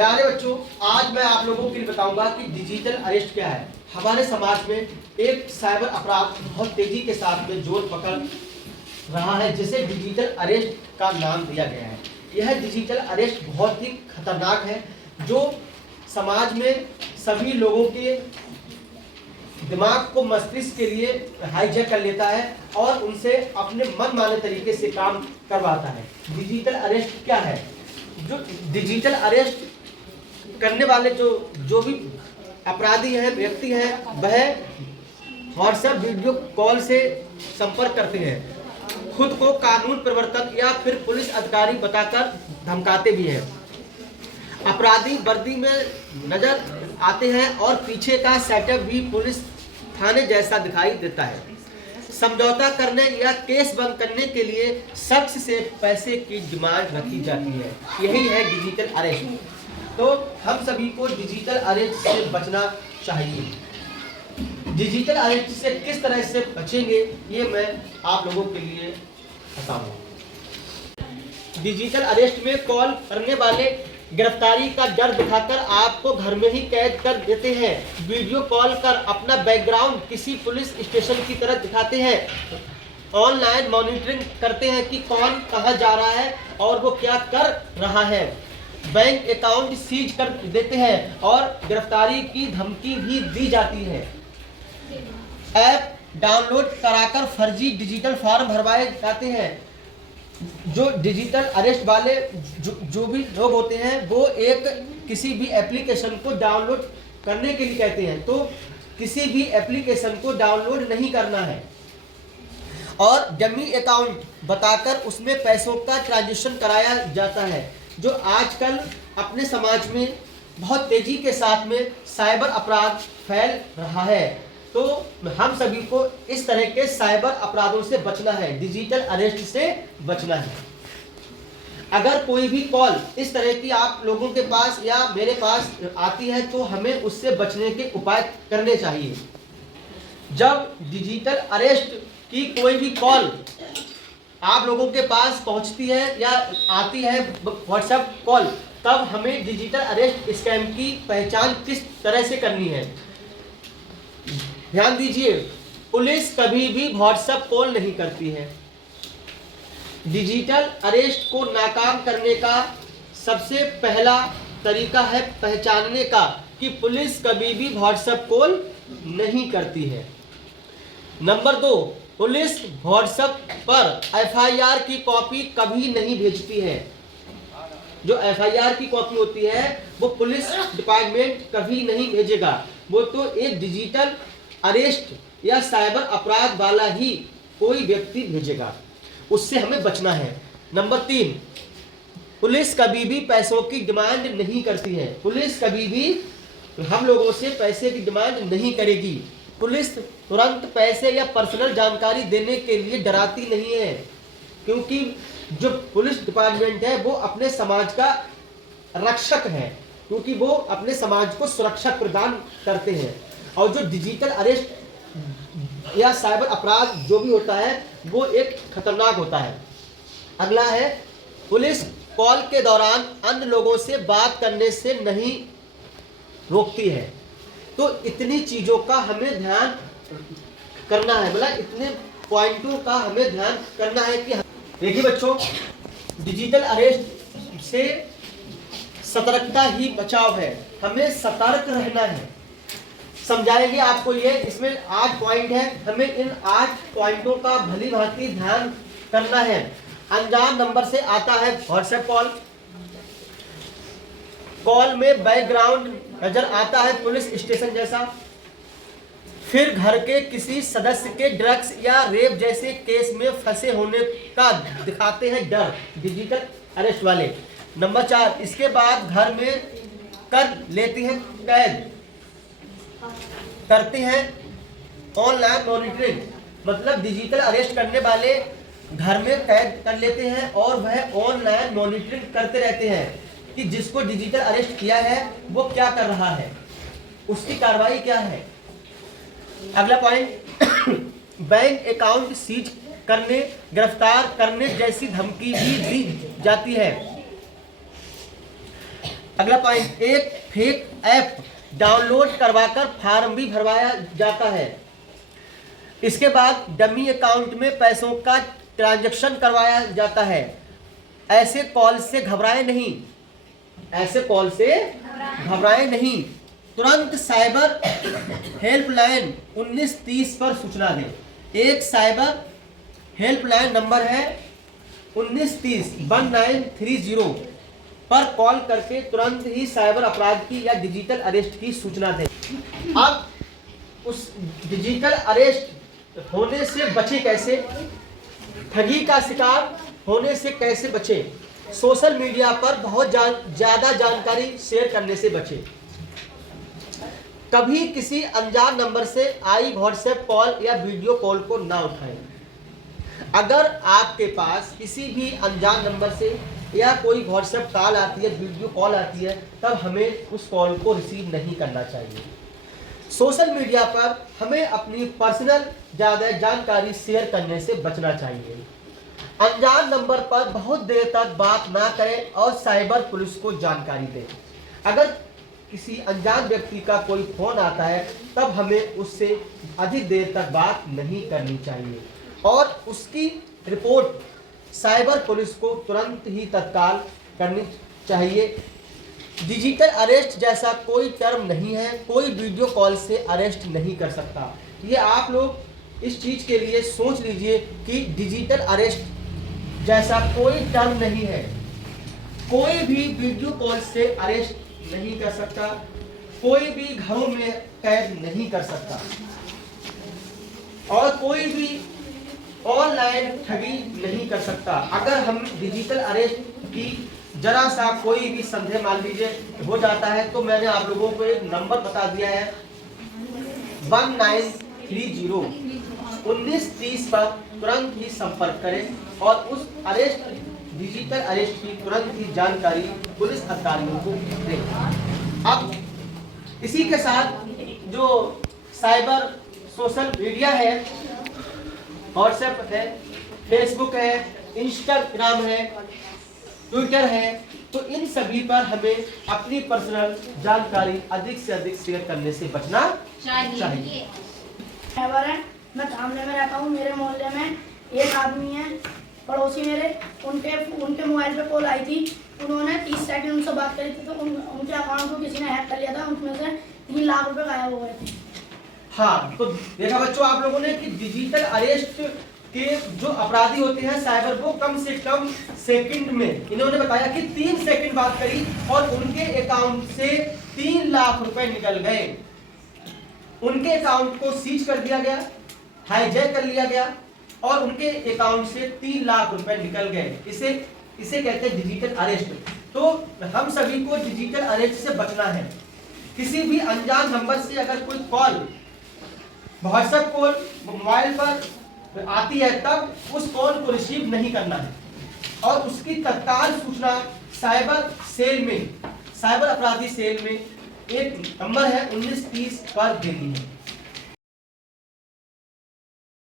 प्यारे बच्चों, आज मैं आप लोगों के लिए बताऊंगा कि डिजिटल अरेस्ट क्या है। हमारे समाज में एक साइबर अपराध बहुत तेजी के साथ में जोर पकड़ रहा है, जिसे डिजिटल अरेस्ट का नाम दिया गया है। यह डिजिटल अरेस्ट बहुत ही खतरनाक है, जो समाज में सभी लोगों के दिमाग को, मस्तिष्क के लिए हाईजैक कर लेता है और उनसे अपने मनमाने तरीके से काम करवाता है। डिजिटल अरेस्ट क्या है? जो डिजिटल अरेस्ट करने वाले जो भी अपराधी हैं, व्यक्ति हैं, वह व्हाट्सएप वीडियो कॉल से संपर्क करते हैं, खुद को कानून प्रवर्तक या फिर पुलिस अधिकारी बताकर धमकाते भी हैं। अपराधी वर्दी में नजर आते हैं और पीछे का सेटअप भी पुलिस थाने जैसा दिखाई देता है। समझौता करने या केस बंद करने के लिए शख्स से पैसे की डिमांड रखी जाती है। यही है डिजिटल अरेस्ट। तो हम सभी को डिजिटल अरेस्ट से बचना चाहिए। डिजिटल अरेस्ट से किस तरह से बचेंगे, ये मैं आप लोगों के लिए बताऊंगा। डिजिटल अरेस्ट में कॉल करने वाले गिरफ्तारी का डर दिखाकर आपको घर में ही कैद कर देते हैं। वीडियो कॉल कर अपना बैकग्राउंड किसी पुलिस स्टेशन की तरह दिखाते हैं। ऑनलाइन मॉनिटरिंग करते हैं कि कौन कहां जा रहा है और वो क्या कर रहा है। बैंक अकाउंट सीज कर देते हैं और गिरफ्तारी की धमकी भी दी जाती है। ऐप डाउनलोड कराकर फर्जी डिजिटल फॉर्म भरवाए जाते हैं। जो डिजिटल अरेस्ट वाले जो भी लोग होते हैं, वो किसी भी एप्लीकेशन को डाउनलोड करने के लिए कहते हैं, तो किसी भी एप्लीकेशन को डाउनलोड नहीं करना है और डमी अकाउंट बताकर उसमें पैसों का ट्रांजैक्शन कराया जाता है। जो आजकल अपने समाज में बहुत तेजी के साथ में साइबर अपराध फैल रहा है, तो हम सभी को इस तरह के साइबर अपराधों से बचना है, डिजिटल अरेस्ट से बचना है। अगर कोई भी कॉल इस तरह की आप लोगों के पास या मेरे पास आती है, तो हमें उससे बचने के उपाय करने चाहिए। जब डिजिटल अरेस्ट की कोई भी कॉल आप लोगों के पास पहुंचती है या आती है व्हाट्सएप कॉल, तब हमें डिजिटल अरेस्ट स्कैम की पहचान किस तरह से करनी है। ध्यान दीजिए, पुलिस कभी भी व्हाट्सएप कॉल नहीं करती है। डिजिटल अरेस्ट को नाकाम करने का सबसे पहला तरीका है पहचानने का कि पुलिस कभी भी व्हाट्सएप कॉल नहीं करती है। नंबर 2, पुलिस व्हाट्सएप पर एफआईआर की कॉपी कभी नहीं भेजती है। जो एफआईआर की कॉपी होती है वो पुलिस डिपार्टमेंट कभी नहीं भेजेगा, वो तो एक डिजिटल अरेस्ट या साइबर अपराध वाला ही कोई व्यक्ति भेजेगा। उससे हमें बचना है। नंबर 3, पुलिस कभी भी पैसों की डिमांड नहीं करती है। पुलिस कभी भी हम लोगों से पैसे की डिमांड नहीं करेगी। पुलिस तुरंत पैसे या पर्सनल जानकारी देने के लिए डराती नहीं है, क्योंकि जो पुलिस डिपार्टमेंट है वो अपने समाज का रक्षक है, क्योंकि वो अपने समाज को सुरक्षा प्रदान करते हैं। और जो डिजिटल अरेस्ट या साइबर अपराध जो भी होता है वो एक खतरनाक होता है। अगला है, पुलिस कॉल के दौरान अन्य लोगों से बात करने से नहीं रोकती है। तो इतनी चीजों का हमें ध्यान करना है, मतलब इतने पॉइंटों का हमें ध्यान करना है कि देखिए बच्चों, डिजिटल अरेस्ट से सतर्कता ही बचाव है। हमें सतर्क रहना है। समझाएंगे आपको ये, इसमें 8 पॉइंट है, हमें इन 8 पॉइंटों का भली भांति ध्यान करना है। अनजान नंबर से आता है व्हाट्सएप कॉल। कॉल में बैकग्राउंड नजर आता है पुलिस स्टेशन जैसा। फिर घर के किसी सदस्य के ड्रग्स या रेप जैसे केस में फंसे होने का दिखाते हैं डर, डिजिटल अरेस्ट वाले। नंबर 4, इसके बाद घर में कर लेती हैं कैद, करते हैं ऑनलाइन मॉनिटरिंग। मतलब डिजिटल अरेस्ट करने वाले घर में कैद कर लेते हैं और वह ऑनलाइन मॉनिटरिंग करते रहते हैं कि जिसको डिजिटल अरेस्ट किया है वो क्या कर रहा है, उसकी कार्रवाई क्या है। अगला पॉइंट, बैंक अकाउंट सीज करने, गिरफ्तार करने जैसी धमकी भी दी जाती है। अगला पॉइंट, एक फेक ऐप डाउनलोड करवाकर फॉर्म भी भरवाया जाता है। इसके बाद डमी अकाउंट में पैसों का ट्रांजैक्शन करवाया जाता है। ऐसे कॉल से घबराएं नहीं, ऐसे कॉल से घबराएं नहीं, तुरंत साइबर हेल्पलाइन 1930 पर सूचना दें। एक साइबर हेल्पलाइन नंबर है 1930 पर कॉल करके तुरंत ही साइबर अपराध की या डिजिटल अरेस्ट की सूचना दें। अब उस डिजिटल अरेस्ट होने से बचे कैसे, ठगी का शिकार होने से कैसे बचे, सोशल मीडिया पर बहुत ज़्यादा जानकारी शेयर करने से बचे। कभी किसी अनजान नंबर से आई व्हाट्सएप कॉल या वीडियो कॉल को ना उठाएं। अगर आपके पास किसी भी अनजान नंबर से या कोई व्हाट्सएप कॉल आती है, वीडियो कॉल आती है, तब हमें उस कॉल को रिसीव नहीं करना चाहिए। सोशल मीडिया पर हमें अपनी पर्सनल ज़्यादा जानकारी शेयर करने से बचना चाहिए। अनजान नंबर पर बहुत देर तक बात ना करें और साइबर पुलिस को जानकारी दें। अगर किसी अनजान व्यक्ति का कोई फोन आता है तब हमें उससे अधिक देर तक बात नहीं करनी चाहिए और उसकी रिपोर्ट साइबर पुलिस को तुरंत ही तत्काल करनी चाहिए। डिजिटल अरेस्ट जैसा कोई टर्म नहीं है, कोई वीडियो कॉल से अरेस्ट नहीं कर सकता। ये आप लोग इस चीज़ के लिए सोच लीजिए कि डिजिटल अरेस्ट जैसा कोई टर्म नहीं है। कोई भी वीडियो कॉल से अरेस्ट नहीं कर सकता, कोई भी घरों में कैद नहीं कर सकता और कोई भी ऑनलाइन ठगी नहीं कर सकता। अगर हम डिजिटल अरेस्ट की जरा सा कोई भी संदेह मान लीजिए हो जाता है तो मैंने आप लोगों को एक नंबर बता दिया है 1930 पर तुरंत ही संपर्क करें और उस अरेस्ट डिजिटल अरेस्ट की तुरंत ही जानकारी पुलिस अधिकारियों को दें। अब इसी के साथ जो साइबर सोशल मीडिया है, व्हाट्सएप है, फेसबुक है, इंस्टाग्राम है, ट्विटर है, तो इन सभी पर हमें अपनी पर्सनल जानकारी अधिक से अधिक शेयर करने से बचना चाहिए। मैं सामने में रहता हूँ। मेरे मोहल्ले में एक आदमी है, पड़ोसी मेरे, उनके मोबाइल पे कॉल आई थी। उन्होंने 30 सेकंड उनसे बात करी थी तो उनके अकाउंट को किसी ने हैक कर लिया था। उनमें से 3 लाख रुपए गायब हो गए थे। हाँ, तो देखा बच्चों आप लोगों ने कि डिजिटल अरेस्ट के जो अपराधी होते हैं साइबर, वो कम से कम सेकंड में, इन्होंने बताया कि 3 सेकंड बात करी और उनके अकाउंट से 3 लाख रुपए निकल गए। उनके अकाउंट को सीज कर दिया गया, हाईजैक कर लिया गया और उनके अकाउंट से 3 लाख रुपए निकल गए। इसे कहते हैं डिजिटल अरेस्ट। तो हम सभी को डिजिटल अरेस्ट से बचना है। किसी भी अनजान नंबर से अगर कोई कॉल, व्हाट्सएप कॉल मोबाइल पर आती है तब उस कॉल को रिसीव नहीं करना है और उसकी तत्काल सूचना साइबर सेल में, साइबर अपराधी सेल में एक नंबर है 1930 पर देनी है।